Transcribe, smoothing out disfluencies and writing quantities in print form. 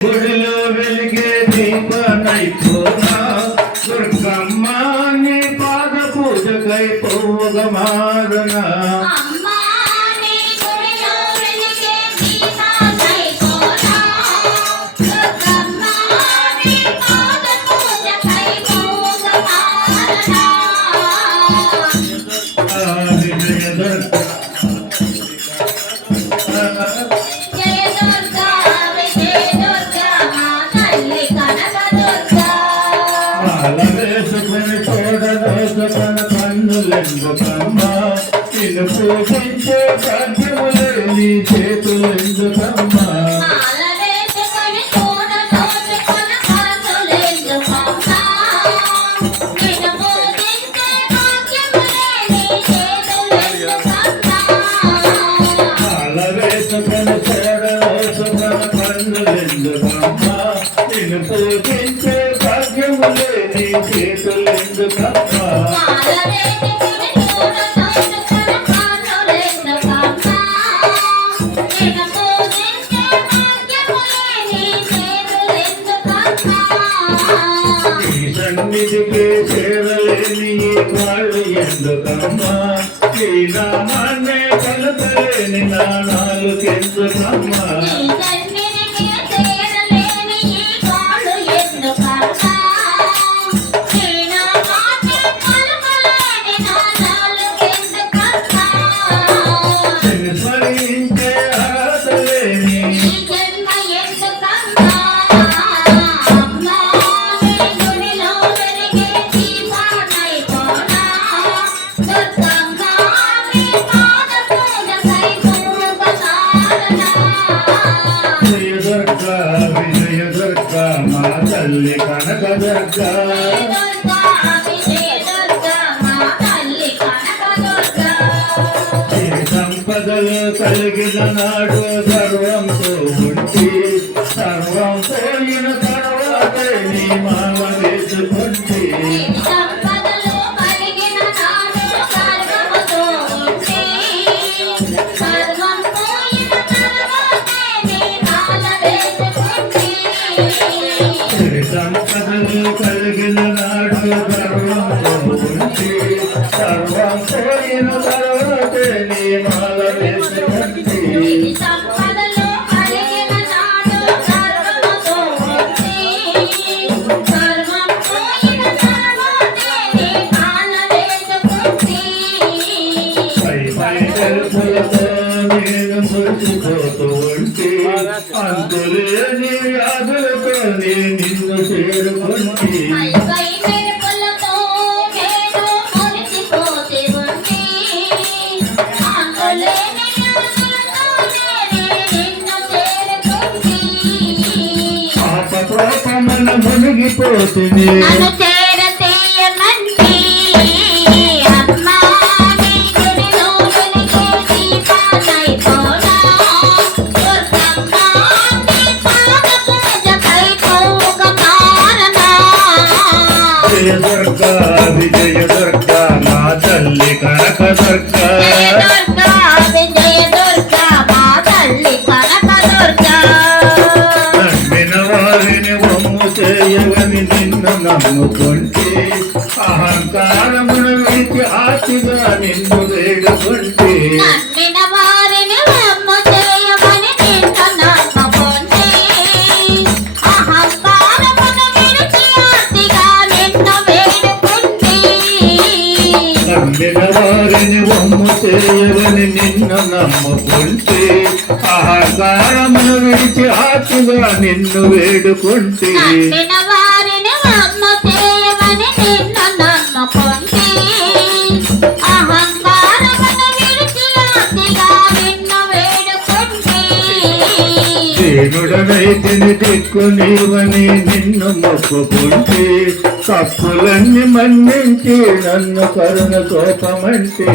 గుడిలో వెలిగే దీపనైపోనా దుర్గమ్మ నీ పాద పూజకై పోగమారనా కన్నులెందుకమ్మా నిన్ను పూజించే సాధ్యములే నీ చేతులెందుకమ్మా కన్నులెందుకమ్మా నిన్ను పూజించే భాగ్యములే నీ చేతులెందుకమ్మా సన్నిధికి చేరలేని వాళ్ళు ఎందుకమ్మా ఈ నామాన్నే కలపలేని నాలుకెందుకమ్మా స్మరించే అర్హత లేని విజయ దుర్గా మా తల్లి కనక దుర్గా సంపదలు కలిగిన నాడు సర్వంతో ఉండి సర్వం పోయిన తర్వాత నీ మామ వేసుకుంటే సంపదలు కలిగిన నాడు సర్వంతో ఉండి సర్వం పోయిన తర్వాత నీ మాల వేసుకుంటే నేను మురిసిపోతూ ఉంటే అంతులేని వ్యాధులతో నిన్ను చేరుకుంటే పాపకోపమన మునిగిపోతుంది దుర్గా విజయ దుర్గా మా తల్లి కనక దుర్గా నమ్మిన వారిని వమ్ము చేయవని నిన్ను నమ్ముకుంటే అహంకారమును విడిచి ఆశగా నిన్ను వేడుకుంటే నమ్మిన వారిని వమ్ము చేయవని నిన్ను నమ్ముకుంటే అహంకారమును విడిచి ఆశగా నిన్ను వేడుకుంటే దేవుడనైతిని దిక్కు నీవని నిన్ను మొక్కుకుంటే తప్పులన్నీ మన్నించి నన్ను కరుణ కోపమంటే